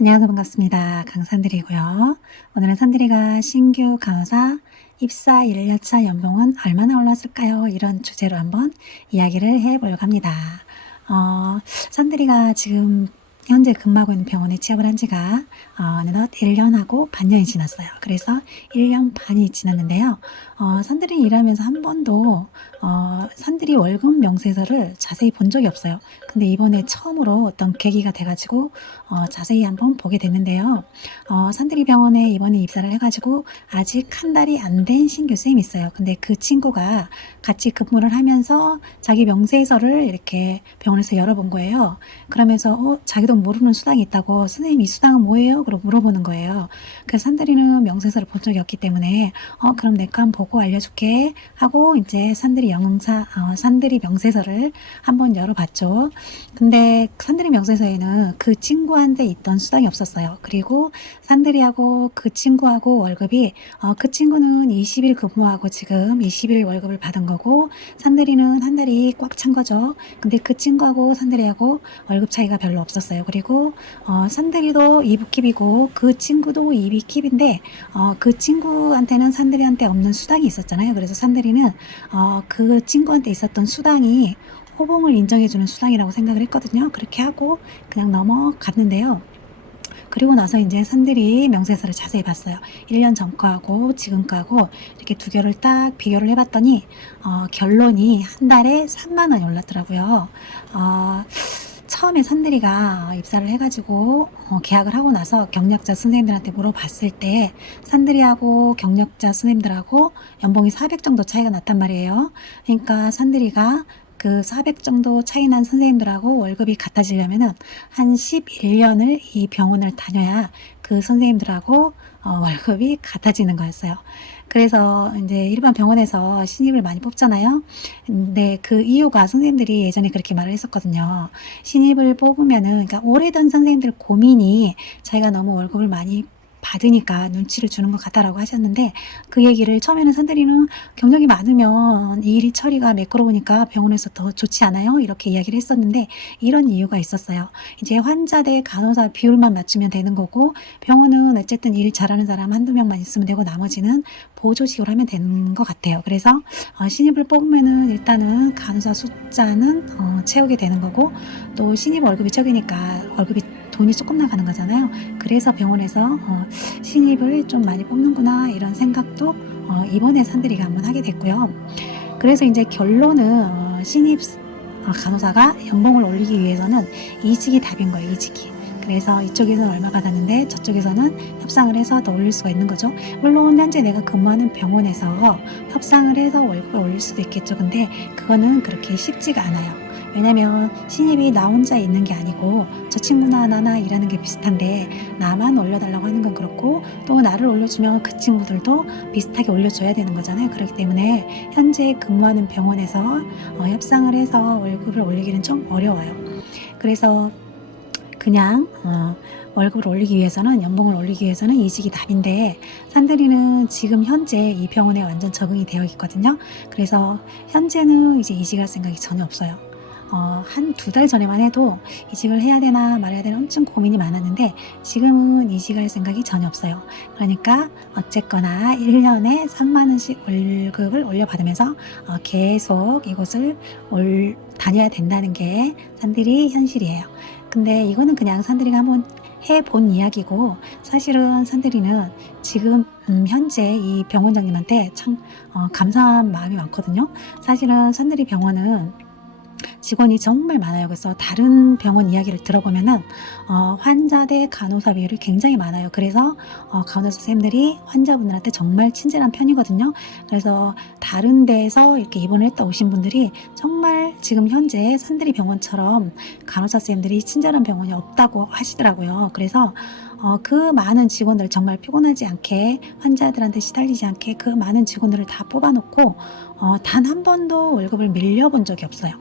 안녕하세요. 반갑습니다. 강산들이고요. 오늘은 산들이가 신규 간호사 입사 1년차 연봉은 얼마나 올랐을까요? 이런 주제로 한번 이야기를 해보려고 합니다. 산들이가 지금 현재 근무하고 있는 병원에 취업을 한 지가 어느덧 1년하고 반년이 지났어요. 그래서 1년 반이 지났는데요. 산들이 일하면서 한 번도 산들이 월급 명세서를 자세히 본 적이 없어요. 근데 이번에 처음으로 어떤 계기가 돼가지고 자세히 한번 보게 됐는데요. 산들이 병원에 이번에 입사를 해가지고 아직 한 달이 안 된 신규 쌤이 있어요. 근데 그 친구가 같이 근무를 하면서 자기 명세서를 이렇게 병원에서 열어본 거예요. 그러면서 자기도 모르는 수당이 있다고, 선생님 이 수당은 뭐예요? 그러고 물어보는 거예요. 그래서 산들이는 명세서를 본 적이 없기 때문에 그럼 내 거 한번 보고 알려줄게 하고 이제 산들이 명세서를 한번 열어봤죠. 근데 산들이 명세서에는 그 친구한테 있던 수당이 없었어요. 그리고 산들이하고 그 친구하고 월급이 그 친구는 20일 근무하고 지금 20일 월급을 받은 거고, 산들이는 한 달이 꽉 찬 거죠. 근데 그 친구하고 산들이하고 월급 차이가 별로 없었어요. 그리고 산들이도 이부킵이고 그 친구도 이비킵인데 그 친구한테는 산들이한테 없는 수당이 있었잖아요. 그래서 산들이는 그 친구한테 있었던 수당이 호봉을 인정해주는 수당이라고 생각을 했거든요. 그렇게 하고 그냥 넘어갔는데요. 그리고 나서 이제 산들이 명세서를 자세히 봤어요. 1년 전 거하고 지금 거하고 이렇게 두 개를 딱 비교를 해봤더니 결론이 한 달에 3만 원이 올랐더라고요. 처음에 산들이가 입사를 해가지고 계약을 하고 나서 경력자 선생님들한테 물어봤을 때 산들이하고 경력자 선생님들하고 연봉이 400 정도 차이가 났단 말이에요. 그러니까 산들이가 그 400 정도 차이 난 선생님들하고 월급이 같아지려면은 한 11년을 이 병원을 다녀야 그 선생님들하고 월급이 같아지는 거였어요. 그래서 이제 일반 병원에서 신입을 많이 뽑잖아요. 근데 그 이유가 선생님들이 예전에 그렇게 말을 했었거든요. 신입을 뽑으면은, 그러니까 오래된 선생님들 고민이 자기가 너무 월급을 많이 받으니까 눈치를 주는 것 같다라고 하셨는데, 그 얘기를 처음에는 산들이는 경력이 많으면 이 일 처리가 매끄러우니까 병원에서 더 좋지 않아요? 이렇게 이야기를 했었는데, 이런 이유가 있었어요. 이제 환자 대 간호사 비율만 맞추면 되는 거고, 병원은 어쨌든 일 잘하는 사람 한두 명만 있으면 되고 나머지는 보조식으로 하면 되는 것 같아요. 그래서 신입을 뽑으면은 일단은 간호사 숫자는 채우게 되는 거고, 또 신입 월급이 적으니까 월급이 돈이 조금 나가는 거잖아요. 그래서 병원에서 신입을 좀 많이 뽑는구나 이런 생각도 이번에 산들이가 한번 하게 됐고요. 그래서 이제 결론은 신입 간호사가 연봉을 올리기 위해서는 이직이 답인 거예요. 이직이. 그래서 이쪽에서는 얼마 받았는데 저쪽에서는 협상을 해서 더 올릴 수가 있는 거죠. 물론 현재 내가 근무하는 병원에서 협상을 해서 월급을 올릴 수도 있겠죠. 근데 그거는 그렇게 쉽지가 않아요. 왜냐면 신입이 나 혼자 있는 게 아니고 저 친구나 나나 일하는 게 비슷한데 나만 올려달라고 하는 건 그렇고, 또 나를 올려주면 그 친구들도 비슷하게 올려줘야 되는 거잖아요. 그렇기 때문에 현재 근무하는 병원에서 협상을 해서 월급을 올리기는 좀 어려워요. 그래서 그냥 월급을 올리기 위해서는, 연봉을 올리기 위해서는 이직이 답인데, 산들이는 지금 현재 이 병원에 완전 적응이 되어 있거든요. 그래서 현재는 이제 이직할 생각이 전혀 없어요. 한 두 달 전에만 해도 이직을 해야 되나 말아야 되나 엄청 고민이 많았는데 지금은 이직할 생각이 전혀 없어요. 그러니까 어쨌거나 1년에 3만 원씩 월급을 올려받으면서 계속 이곳을 다녀야 된다는 게 산들이 현실이에요. 근데 이거는 그냥 산들이가 한번 해본 이야기고, 사실은 산들이는 지금 현재 이 병원장님한테 참 감사한 마음이 많거든요. 사실은 산들이 병원은 직원이 정말 많아요. 그래서 다른 병원 이야기를 들어보면은 환자 대 간호사 비율이 굉장히 많아요. 그래서 간호사 선생님들이 환자분들한테 정말 친절한 편이거든요. 그래서 다른 데에서 이렇게 입원을 했다 오신 분들이 정말 지금 현재 산들이 병원처럼 간호사 선생님들이 친절한 병원이 없다고 하시더라고요. 그래서 그 많은 직원들 정말 피곤하지 않게, 환자들한테 시달리지 않게 그 많은 직원들을 다 뽑아놓고 단 한 번도 월급을 밀려본 적이 없어요.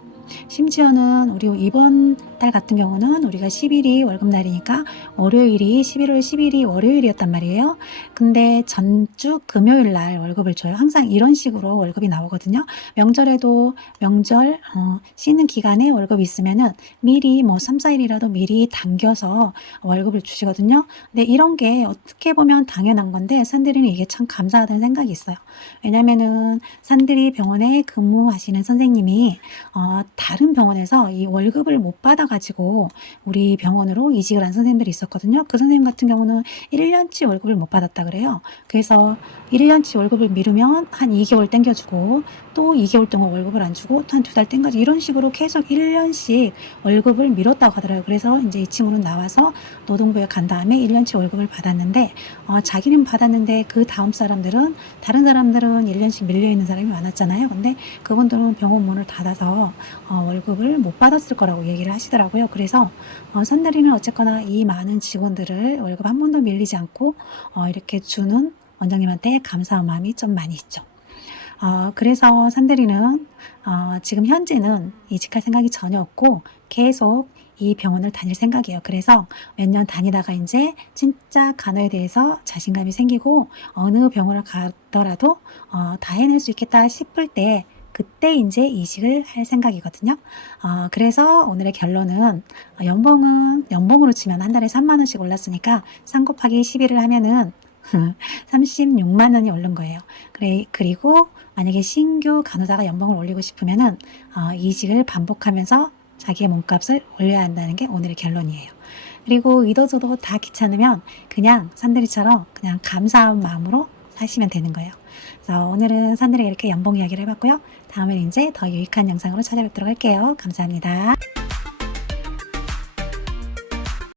심지어는 우리 이번 달 같은 경우는 우리가 10일이 월급날이니까 월요일이 11월 10일이 월요일이었단 말이에요. 근데 전주 금요일 날 월급을 줘요. 항상 이런 식으로 월급이 나오거든요. 명절에도 명절 쉬는 기간에 월급이 있으면은 미리 뭐 3, 4일이라도 미리 당겨서 월급을 주시거든요. 근데 이런 게 어떻게 보면 당연한 건데 산들이는 이게 참 감사하다는 생각이 있어요. 왜냐면은 산들이 병원에 근무하시는 선생님이 다른 병원에서 이 월급을 못 받아가지고 우리 병원으로 이직을 한 선생님들이 있었거든요. 그 선생님 같은 경우는 1년치 월급을 못 받았다 그래요. 그래서 1년치 월급을 미루면 한 2개월 땡겨주고 또 2개월 동안 월급을 안 주고 또 한 2달 땡겨주고 이런 식으로 계속 1년씩 월급을 미뤘다고 하더라고요. 그래서 이제 이 친구는 나와서 노동부에 간 다음에 1년치 월급을 받았는데 자기는 받았는데 그 다음 사람들은 다른 사람들은 1년씩 밀려있는 사람이 많았잖아요. 근데 그분들은 병원 문을 닫아서 월급을 못 받았을 거라고 얘기를 하시더라고요. 그래서 산다리는 어쨌거나 이 많은 직원들을 월급 한 번도 밀리지 않고 이렇게 주는 원장님한테 감사한 마음이 좀 많이 있죠. 그래서 산들이는 지금 현재는 이직할 생각이 전혀 없고 계속 이 병원을 다닐 생각이에요. 그래서 몇 년 다니다가 이제 진짜 간호에 대해서 자신감이 생기고 어느 병원을 가더라도 다 해낼 수 있겠다 싶을 때 그때 이제 이직을 할 생각이거든요. 그래서 오늘의 결론은 연봉으로 치면 한 달에 3만 원씩 올랐으니까 3 곱하기 11을 하면은 36만 원이 오른 거예요. 그리고 만약에 신규 간호사가 연봉을 올리고 싶으면은 이직을 반복하면서 자기의 몸값을 올려야 한다는 게 오늘의 결론이에요. 그리고 이도저도 다 귀찮으면 그냥 산들이처럼 그냥 감사한 마음으로 사시면 되는 거예요. 그래서 오늘은 산들이 이렇게 연봉 이야기를 해봤고요. 다음엔 이제 더 유익한 영상으로 찾아뵙도록 할게요. 감사합니다.